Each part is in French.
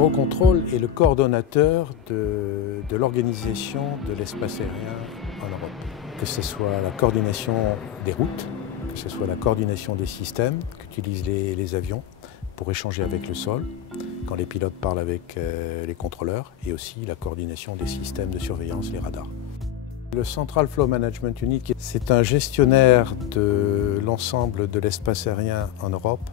Eurocontrol est le coordonnateur de l'organisation de l'espace aérien en Europe. Que ce soit la coordination des routes, que ce soit la coordination des systèmes qu'utilisent les avions pour échanger avec le sol, quand les pilotes parlent avec les contrôleurs, et aussi la coordination des systèmes de surveillance, les radars. Le Central Flow Management Unit, c'est un gestionnaire de l'ensemble de l'espace aérien en Europe,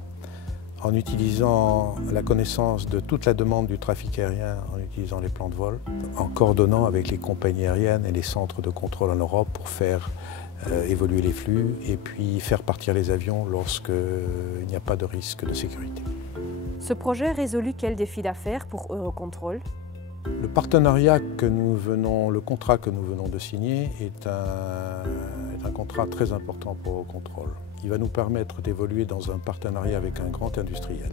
en utilisant la connaissance de toute la demande du trafic aérien, en utilisant les plans de vol, en coordonnant avec les compagnies aériennes et les centres de contrôle en Europe pour faire évoluer les flux et puis faire partir les avions lorsqu'il n'y a pas de risque de sécurité. Ce projet résout quel défi d'affaires pour Eurocontrol? Le partenariat le contrat que nous venons de signer est un contrat très important pour Eurocontrol. Il va nous permettre d'évoluer dans un partenariat avec un grand industriel,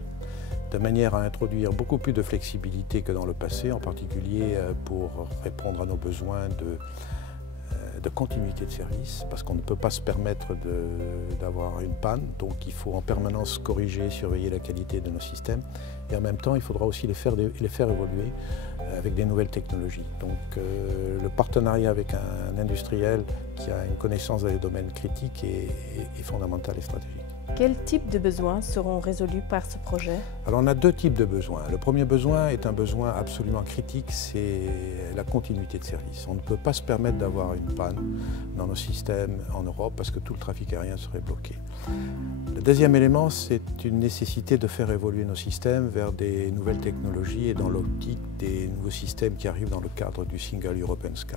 de manière à introduire beaucoup plus de flexibilité que dans le passé, en particulier pour répondre à nos besoins de continuité de service, parce qu'on ne peut pas se permettre d'avoir une panne, donc il faut en permanence corriger, surveiller la qualité de nos systèmes, et en même temps il faudra aussi les faire évoluer avec des nouvelles technologies. Donc le partenariat avec un industriel qui a une connaissance dans les domaines critiques est fondamental et stratégique. Quels types de besoins seront résolus par ce projet? Alors on a deux types de besoins. Le premier besoin est un besoin absolument critique, c'est la continuité de service. On ne peut pas se permettre d'avoir une panne dans nos systèmes en Europe parce que tout le trafic aérien serait bloqué. Le deuxième élément, c'est une nécessité de faire évoluer nos systèmes vers des nouvelles technologies et dans l'optique des nouveaux systèmes qui arrivent dans le cadre du Single European Sky.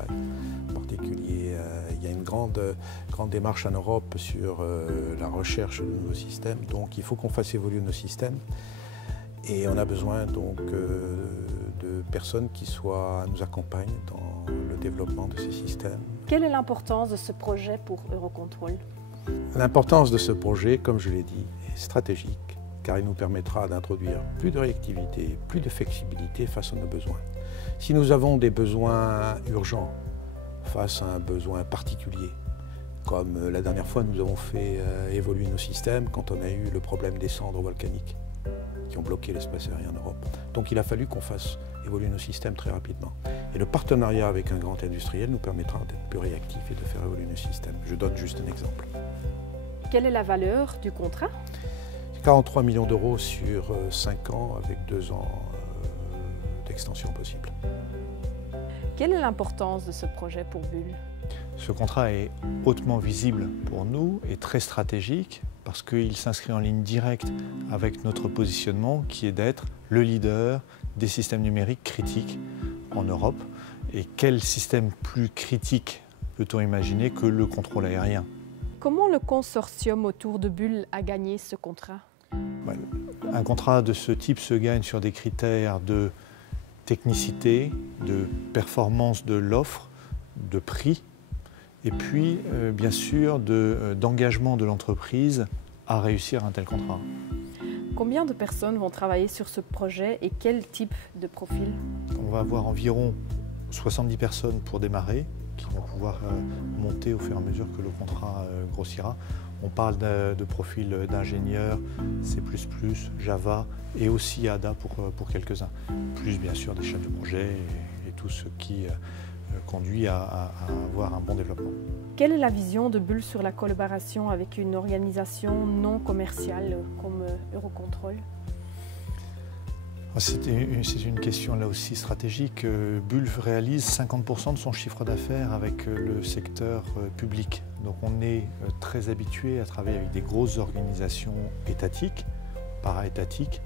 En particulier, il y a une grande démarche en Europe sur la recherche de nouveaux systèmes, donc il faut qu'on fasse évoluer nos systèmes et on a besoin donc de personnes qui nous accompagnent dans le développement de ces systèmes. Quelle est l'importance de ce projet pour Eurocontrol? L'importance de ce projet, comme je l'ai dit, est stratégique car il nous permettra d'introduire plus de réactivité, plus de flexibilité face à nos besoins. Si nous avons des besoins urgents face à un besoin particulier, comme la dernière fois nous avons fait évoluer nos systèmes quand on a eu le problème des cendres volcaniques qui ont bloqué l'espace aérien en Europe. Donc il a fallu qu'on fasse évoluer nos systèmes très rapidement. Et le partenariat avec un grand industriel nous permettra d'être plus réactifs et de faire évoluer nos systèmes. Je donne juste un exemple. Quelle est la valeur du contrat? 43 millions d'euros sur 5 ans avec 2 ans d'extension possible. Quelle est l'importance de ce projet pour Bull? Ce contrat est hautement visible pour nous et très stratégique parce qu'il s'inscrit en ligne directe avec notre positionnement qui est d'être le leader des systèmes numériques critiques en Europe. Et quel système plus critique peut-on imaginer que le contrôle aérien? Comment le consortium autour de Bull a gagné ce contrat? Un contrat de ce type se gagne sur des critères de technicité, de performance de l'offre, de prix, et puis bien sûr d'engagement de l'entreprise à réussir un tel contrat. Combien de personnes vont travailler sur ce projet et quel type de profil? On va avoir environ 70 personnes pour démarrer, qui vont pouvoir monter au fur et à mesure que le contrat grossira. On parle de profils d'ingénieurs, C++, Java et aussi ADA pour quelques-uns. Plus bien sûr des chefs de projet et tout ce qui conduit à avoir un bon développement. Quelle est la vision de Bull sur la collaboration avec une organisation non commerciale comme Eurocontrol? C'est une question là aussi stratégique. Bull réalise 50% de son chiffre d'affaires avec le secteur public. Donc on est très habitué à travailler avec des grosses organisations étatiques, para-étatiques.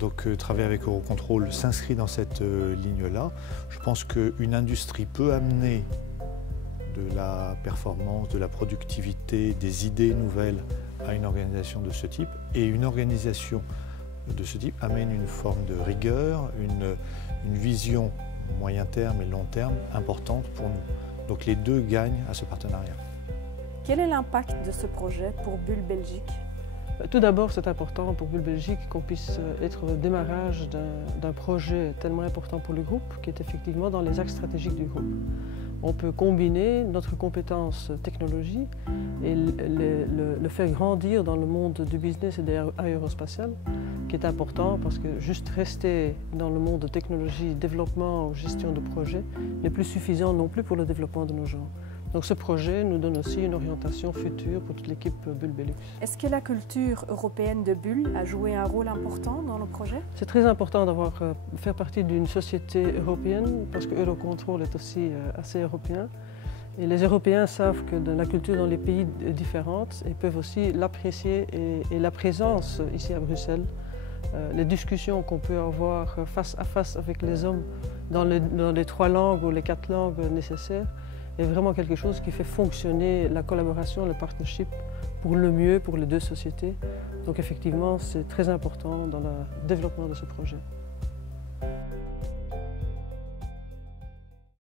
Donc travailler avec Eurocontrol s'inscrit dans cette ligne-là. Je pense qu'une industrie peut amener de la performance, de la productivité, des idées nouvelles à une organisation de ce type. Et une organisation de ce type amène une forme de rigueur, une vision moyen terme et long terme importante pour nous. Donc les deux gagnent à ce partenariat. Quel est l'impact de ce projet pour Bull Belgique? Tout d'abord, c'est important pour Bull Belgique qu'on puisse être le démarrage d'un projet tellement important pour le groupe, qui est effectivement dans les axes stratégiques du groupe. on peut combiner notre compétence technologie et le faire grandir dans le monde du business et de l'aérospatial, qui est important parce que juste rester dans le monde de technologie, développement ou gestion de projet n'est plus suffisant non plus pour le développement de nos gens. Donc ce projet nous donne aussi une orientation future pour toute l'équipe Bull Belux. Est-ce que la culture européenne de Bull a joué un rôle important dans le projet? C'est très important d'avoir faire partie d'une société européenne parce que Eurocontrol est aussi assez européen. Et les Européens savent que la culture dans les pays est différente et peuvent aussi l'apprécier et la présence ici à Bruxelles, les discussions qu'on peut avoir face à face avec les hommes dans les 3 langues ou les 4 langues nécessaires, est vraiment quelque chose qui fait fonctionner la collaboration, le partnership pour le mieux pour les 2 sociétés. Donc effectivement, c'est très important dans le développement de ce projet.